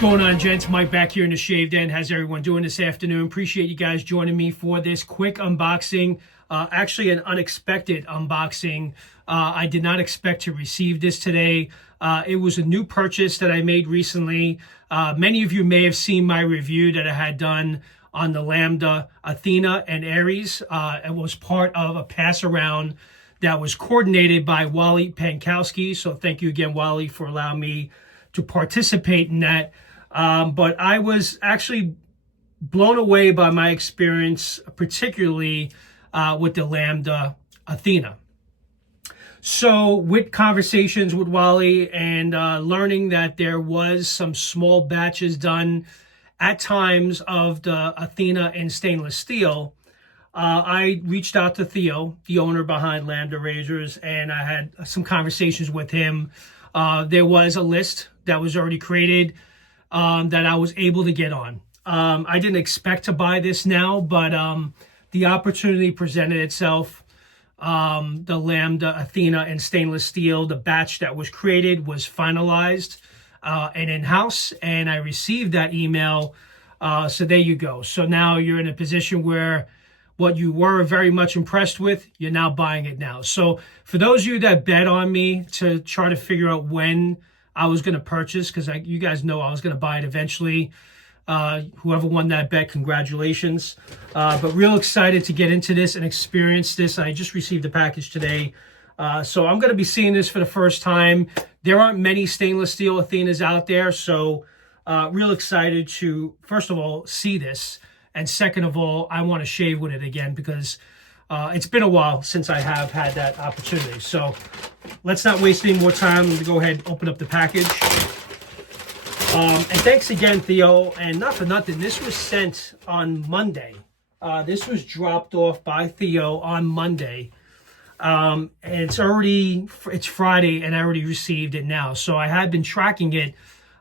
going on, gents? Mike back here in the Shaved End. How's everyone doing this afternoon? Appreciate you guys joining me for this quick unboxing. Actually, an unexpected unboxing. I did not expect to receive this today. It was a new purchase that I made recently. Many of you may have seen my review that I had done on the Lambda Athena and Aries. It was part of a pass around that was coordinated by Wally Pankowski. So thank you again, Wally, for allowing me to participate in that. But I was actually blown away by my experience, particularly with the Lambda Athena. So with conversations with Wally and learning that there was some small batches done at times of the Athena in stainless steel, I reached out to Theo, the owner behind Lambda Razors, and I had some conversations with him. There was a list that was already created that I was able to get on. I didn't expect to buy this now, but the opportunity presented itself. The Lambda Athena in stainless steel, the batch that was created was finalized and in-house, and I received that email. So there you go. So now you're in a position where what you were very much impressed with, you're now buying it now. So for those of you that bet on me to try to figure out when I was going to purchase, because you guys know I was going to buy it eventually. Whoever won that bet, congratulations. But real excited to get into this and experience this. I just received the package today. So I'm going to be seeing this for the first time. There aren't many stainless steel Athenas out there. So real excited to, first of all, see this. And second of all, I want to shave with it again because it's been a while since I have had that opportunity. So let's not waste any more time. Let me go ahead and open up the package. And thanks again, Theo. And not for nothing, this was sent on Monday. This was dropped off by Theo on Monday. And it's Friday, and I already received it now. So I had been tracking it.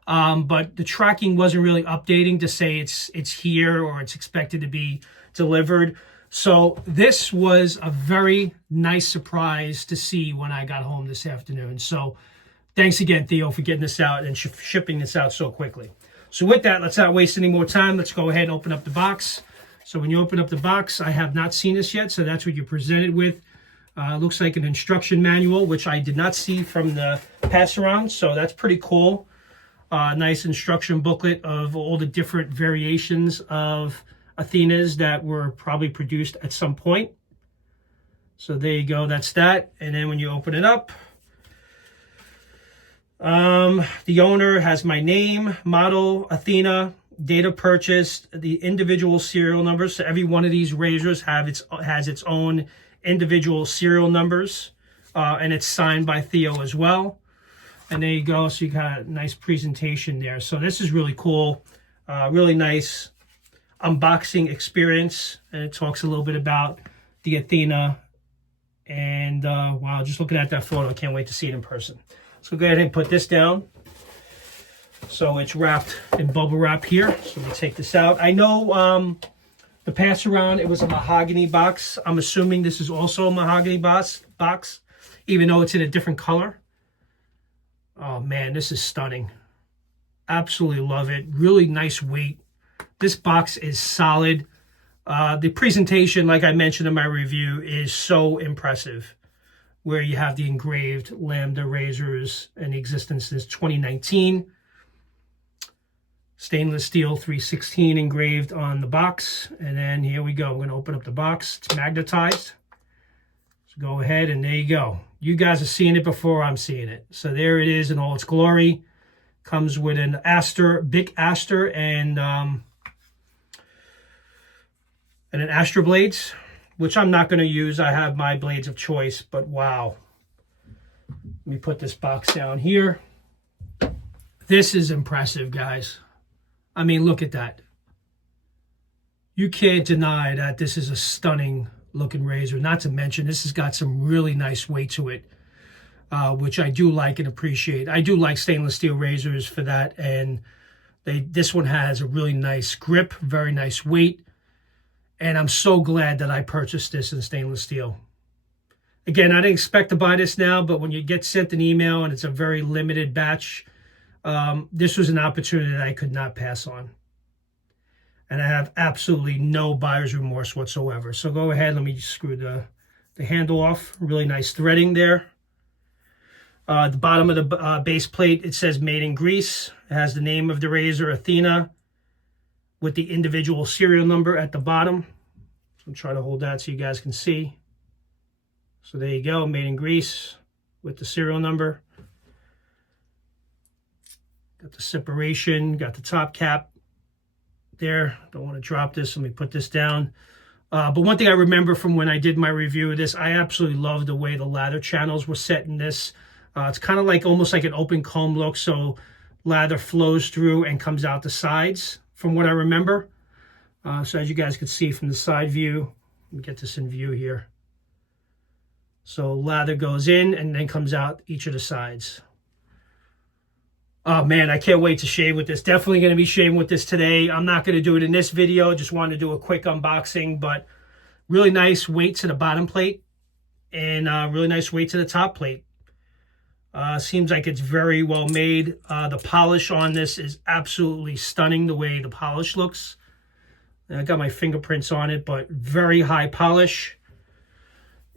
But the tracking wasn't really updating to say it's here or it's expected to be delivered. So this was a very nice surprise to see when I got home this afternoon. So thanks again, Theo, for getting this out and shipping this out so quickly. So with that, let's not waste any more time. Let's go ahead and open up the box. So when you open up the box, I have not seen this yet. So that's what you're presented with. Looks like an instruction manual, which I did not see from the pass around. So that's pretty cool. Nice instruction booklet of all the different variations of Athenas that were probably produced at some point. So there you go, that's that. And then when you open it up, the owner has my name, model, Athena, date of purchase, the individual serial numbers. So every one of these razors has its own individual serial numbers, and it's signed by Theo as well. And there you go. So you got a nice presentation there. So this is really cool. Really nice unboxing experience. And it talks a little bit about the Athena. And wow, just looking at that photo, I can't wait to see it in person. So go ahead and put this down. So it's wrapped in bubble wrap here. So we take this out. I know the pass around, it was a mahogany box. I'm assuming this is also a mahogany box, even though it's in a different color. Oh man, this is stunning. Absolutely love it. Really nice weight. This box is solid. The presentation, like I mentioned in my review, is so impressive. Where you have the engraved Lambda razors in existence since 2019. Stainless steel 316 engraved on the box. And then here we go. I'm going to open up the box. It's magnetized. So go ahead and there you go. You guys are seeing it before I'm seeing it. So there it is in all its glory. Comes with an Aster, Bic Aster, and an Astra blades, which I'm not going to use. I have my blades of choice, but wow. Let me put this box down here. This is impressive, guys. I mean, look at that. You can't deny that this is a stunning looking razor. Not to mention, this has got some really nice weight to it, which I do like and appreciate. I do like stainless steel razors for that, and this one has a really nice grip, very nice weight, and I'm so glad that I purchased this in stainless steel. Again, I didn't expect to buy this now, but when you get sent an email and it's a very limited batch, This was an opportunity that I could not pass on. And I have absolutely no buyer's remorse whatsoever. So go ahead, let me just screw the handle off. Really nice threading there. The bottom of the base plate, it says made in Greece. It has the name of the razor, Athena, with the individual serial number at the bottom. So I'm trying to hold that so you guys can see. So there you go, made in Greece with the serial number. Got the separation, got the top cap there. Don't want to drop this. Let me put this down. But one thing I remember from when I did my review of this, I absolutely love the way the lather channels were set in this. It's kind of like almost like an open comb look, so lather flows through and comes out the sides from what I remember. So as you guys can see from the side view, let me get this in view here. So lather goes in and then comes out each of the sides. Oh man, I can't wait to shave with this. Definitely going to be shaving with this today. I'm not going to do it in this video. Just wanted to do a quick unboxing, but really nice weight to the bottom plate and really nice weight to the top plate. Seems like it's very well made. The polish on this is absolutely stunning, the way the polish looks. I got my fingerprints on it, but very high polish.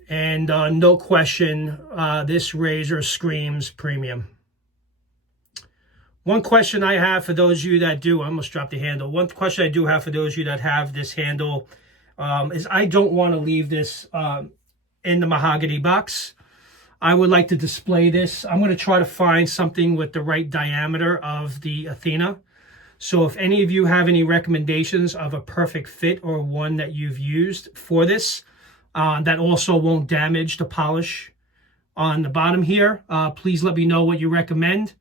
And no question, this razor screams premium. One question I have for those of you that do, I almost dropped the handle. One question I do have for those of you that have this handle is I don't want to leave this in the mahogany box. I would like to display this. I'm going to try to find something with the right diameter of the Athena. So if any of you have any recommendations of a perfect fit or one that you've used for this that also won't damage the polish on the bottom here, please let me know what you recommend.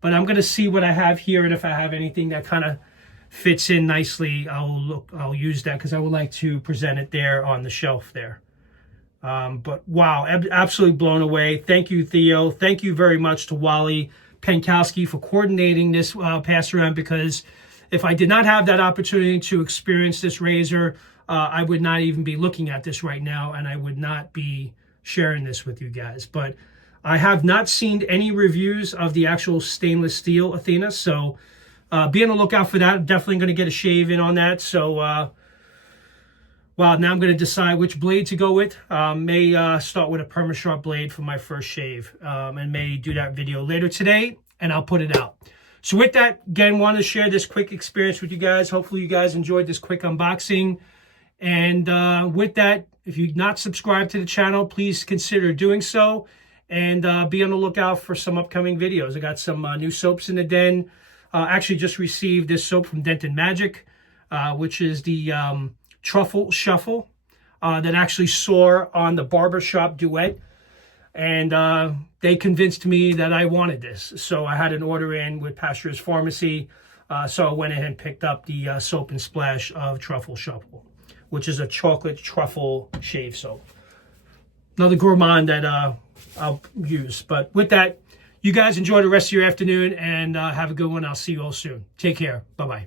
But I'm going to see what I have here, and if I have anything that kind of fits in nicely, I'll use that because I would like to present it there on the shelf there. But wow, absolutely blown away. Thank you, Theo. Thank you very much to Wally Penkowski for coordinating this pass around, because if I did not have that opportunity to experience this razor, I would not even be looking at this right now, and I would not be sharing this with you guys. But I have not seen any reviews of the actual stainless steel Athena, so be on the lookout for that. I'm definitely going to get a shave in on that. So, wow, now I'm going to decide which blade to go with. May start with a PermaSharp blade for my first shave, and may do that video later today, and I'll put it out. So with that, again, wanted to share this quick experience with you guys. Hopefully you guys enjoyed this quick unboxing. And with that, if you've not subscribed to the channel, please consider doing so. And be on the lookout for some upcoming videos. I got some new soaps in the den. Actually just received this soap from Denton Magic, which is the Truffle Shuffle that actually saw on the Barbershop Duet. And they convinced me that I wanted this. So I had an order in with Pasteur's Pharmacy. So I went ahead and picked up the Soap and Splash of Truffle Shuffle, which is a chocolate truffle shave soap. Another gourmand that I'll use. But with that, you guys enjoy the rest of your afternoon and have a good one. I'll see you all soon. Take care. Bye-bye.